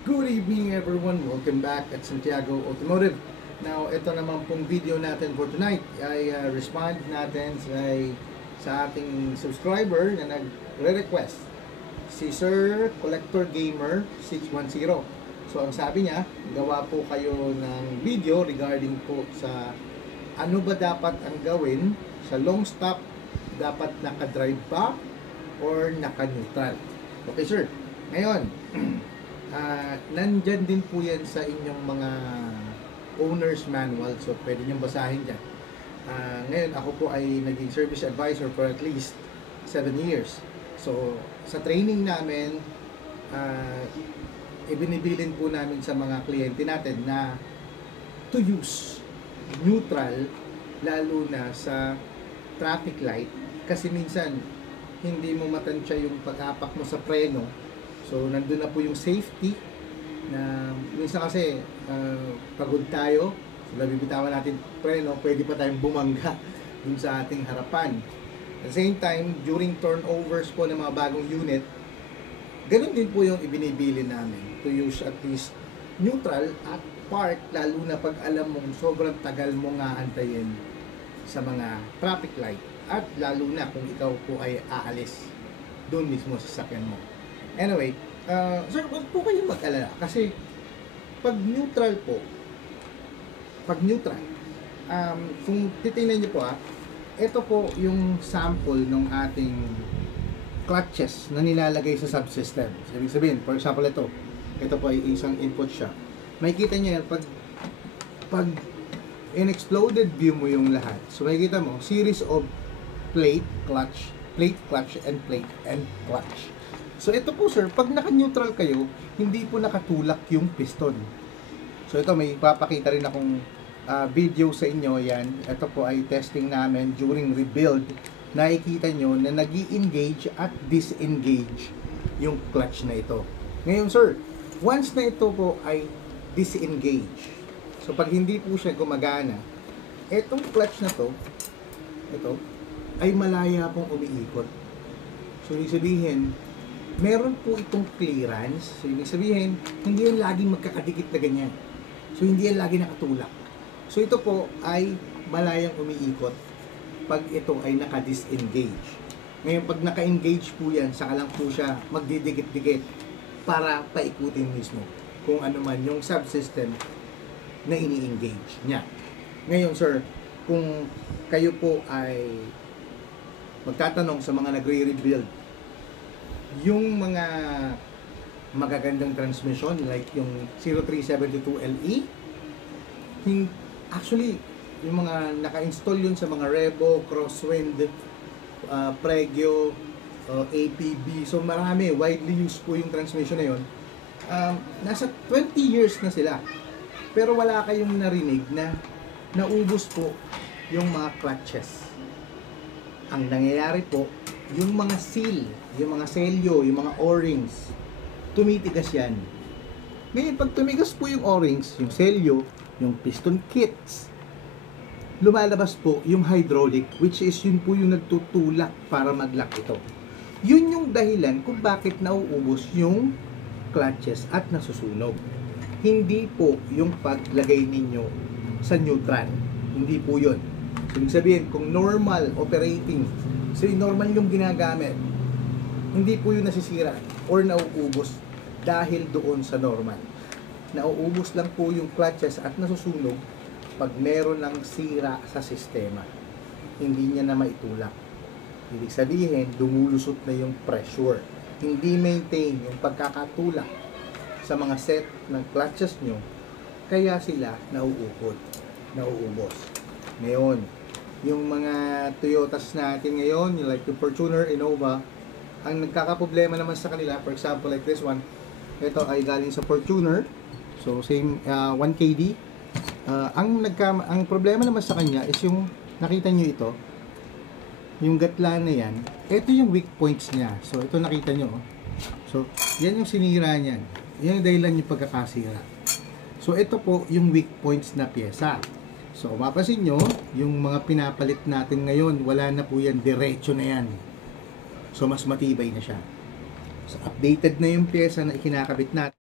Good evening everyone, welcome back at Santiago Automotive. Now, ito naman pong video natin for tonight ay respond natin sa ating subscriber na nagre-request, si Sir Collector Gamer 610. So, ang sabi niya, gawa po kayo ng video regarding po sa ano ba dapat ang gawin sa long stop, dapat naka-drive ba or naka-neutral. Okay sir, ngayon nandyan din po yan sa inyong mga owner's manual, so pwede niyong basahin dyan. Ngayon ako po ay naging service advisor for at least 7 years. So sa training namin, ibinibilin po namin sa mga kliyente natin na to use neutral, lalo na sa traffic light, kasi minsan hindi mo matansya yung pag-apak mo sa preno. So, nandun na po yung safety na minsan kasi pagod tayo, so nabibitawan natin preno, pwede pa tayong bumangga dun sa ating harapan. At the same time, during turnovers po ng mga bagong unit, ganun din po yung ibinibili namin to use at least neutral at park, lalo na pag alam mong sobrang tagal mo nga antayin sa mga traffic light, at lalo na kung ikaw po ay aalis doon mismo sa sasakyan mo. Anyway, sir, huwag po kayong mag-alala kasi pag neutral, kung titingnan niyo po ito po yung sample ng ating clutches na nilalagay sa subsystem. Ibig sabihin, for example, ito po ay isang input siya. Makikita niyo yan pag in-exploded view mo yung lahat. So makikita mo, series of plate, clutch, and plate, and clutch. So ito po sir, pag naka-neutral kayo, hindi po nakatulak yung piston. So ito, may papakita rin akong video sa inyo yan. Ito po ay testing namin during rebuild. Nakikita nyo na nag-i-engage at disengage yung clutch na ito. Ngayon sir, once na ito po ay disengage, so pag hindi po siya gumagana, etong clutch na to, ito, ay malaya pong umiikot. So ibig sabihin, meron po itong clearance. So ibig sabihin, hindi yan laging magkakadikit na ganyan. So hindi yan lagi nakatulak. So ito po ay malayang umiikot pag ito ay naka-disengage. Ngayon pag naka-engage po yan, saka lang po siya magdidikit-dikit para paikutin mismo kung ano man yung subsystem na ini-engage niya. Ngayon sir, kung kayo po ay magtatanong sa mga nagre-rebuild, yung mga magagandang transmission like yung 0372LE, actually yung mga naka-install yun sa mga Revo, Crosswind, Pregio, APB, so marami, widely used po yung transmission na yun. Nasa 20 years na sila, pero wala kayong narinig na naubos po yung mga clutches. Ang nangyayari po, yung mga seal, yung mga selyo, yung mga O-rings, tumitigas yan. Ngayon, pag tumigas po yung O-rings, yung selyo, yung piston kits, lumalabas po yung hydraulic, which is yun po yung nagtutulak para mag-lock ito. Yun yung dahilan kung bakit nauubos yung clutches at nasusunog. Hindi po yung paglagay ninyo sa neutral. Hindi po yun. So, ibig sabihin, kung normal operating, so normal yung ginagamit, hindi po yung nasisira or nauubos dahil doon sa normal. Nauubos lang po yung clutches at nasusunog pag meron ng sira sa sistema. Hindi niya na maitulak. Ibig sabihin, dumulusot na yung pressure. Hindi maintain yung pagkakatulak sa mga set ng clutches nyo, kaya sila nauubos. Ngayon, yung mga Toyotas natin ngayon, like yung Fortuner, Innova, ang nagkakaproblema naman sa kanila, for example like this one, ito ay galing sa Fortuner, so same 1KD. Ang problema naman sa kanya is yung, nakita nyo ito, yung gatla na yan, ito yung weak points niya. So ito nakita nyo, so yan yung sinira niyan, yan yung dahilan yung pagkakasira. So ito po yung weak points na pyesa. So mapapansin nyo, yung mga pinapalit natin ngayon, wala na po yan, diretso na yan. So mas matibay na siya. So updated na yung pyesa na ikinakabit natin.